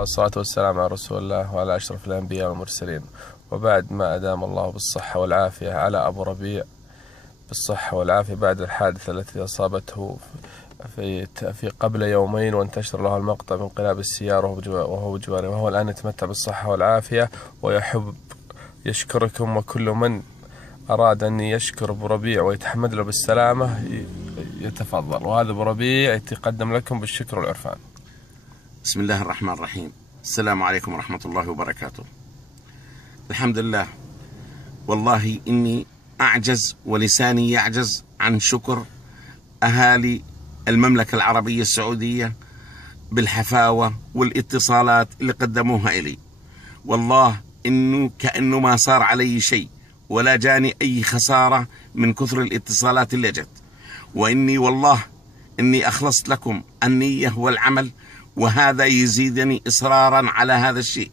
والصلاة والسلام على رسول الله وعلى أشرف الأنبياء والمرسلين. وبعد، ما أدام الله بالصحة والعافية على أبو ربيع بالصحة والعافية بعد الحادثة التي أصابته في قبل يومين، وانتشر له المقطع من انقلاب السيارة وهو بجواره، وهو الآن يتمتع بالصحة والعافية ويحب يشكركم، وكل من أراد أن يشكر أبو ربيع ويتحمد له بالسلامة يتفضل. وهذا أبو ربيع يتقدم لكم بالشكر والعرفان. بسم الله الرحمن الرحيم. السلام عليكم ورحمة الله وبركاته. الحمد لله. والله إني أعجز ولساني يعجز عن شكر أهالي المملكة العربية السعودية بالحفاوة والاتصالات اللي قدموها إلي. والله إنه كأنه ما صار علي شيء ولا جاني أي خسارة من كثر الاتصالات اللي جت. وإني والله إني أخلصت لكم النية والعمل، وهذا يزيدني إصرارا على هذا الشيء.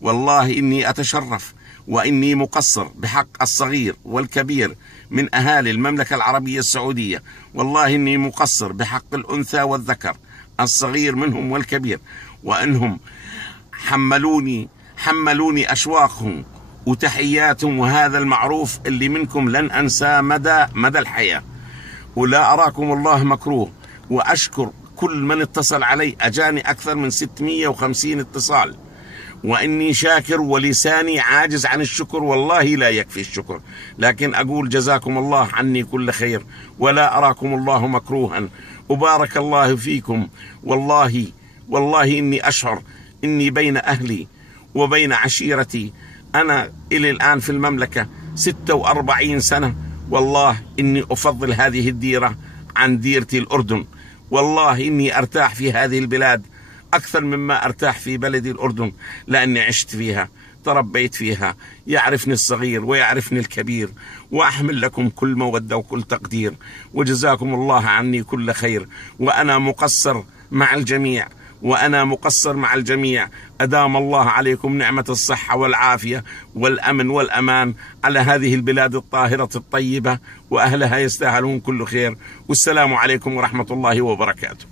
والله إني أتشرف وإني مقصر بحق الصغير والكبير من أهالي المملكة العربية السعودية. والله إني مقصر بحق الأنثى والذكر، الصغير منهم والكبير، وإنهم حملوني أشواقهم وتحياتهم، وهذا المعروف اللي منكم لن أنساه مدى الحياة. ولا أراكم الله مكروه. وأشكر كل من اتصل علي، أجاني أكثر من 650 اتصال، وإني شاكر ولساني عاجز عن الشكر. والله لا يكفي الشكر، لكن أقول جزاكم الله عني كل خير، ولا أراكم الله مكروها، وبارك الله فيكم. والله إني أشعر إني بين أهلي وبين عشيرتي. أنا إلى الآن في المملكة 46 سنة. والله إني أفضل هذه الديرة عن ديرتي الأردن. والله إني أرتاح في هذه البلاد أكثر مما أرتاح في بلدي الأردن، لأني عشت فيها، تربيت فيها، يعرفني الصغير ويعرفني الكبير. وأحمل لكم كل مودة وكل تقدير، وجزاكم الله عني كل خير. وأنا مقصر مع الجميع. أدام الله عليكم نعمة الصحة والعافية والأمن والأمان على هذه البلاد الطاهرة الطيبة، وأهلها يستاهلون كل خير. والسلام عليكم ورحمة الله وبركاته.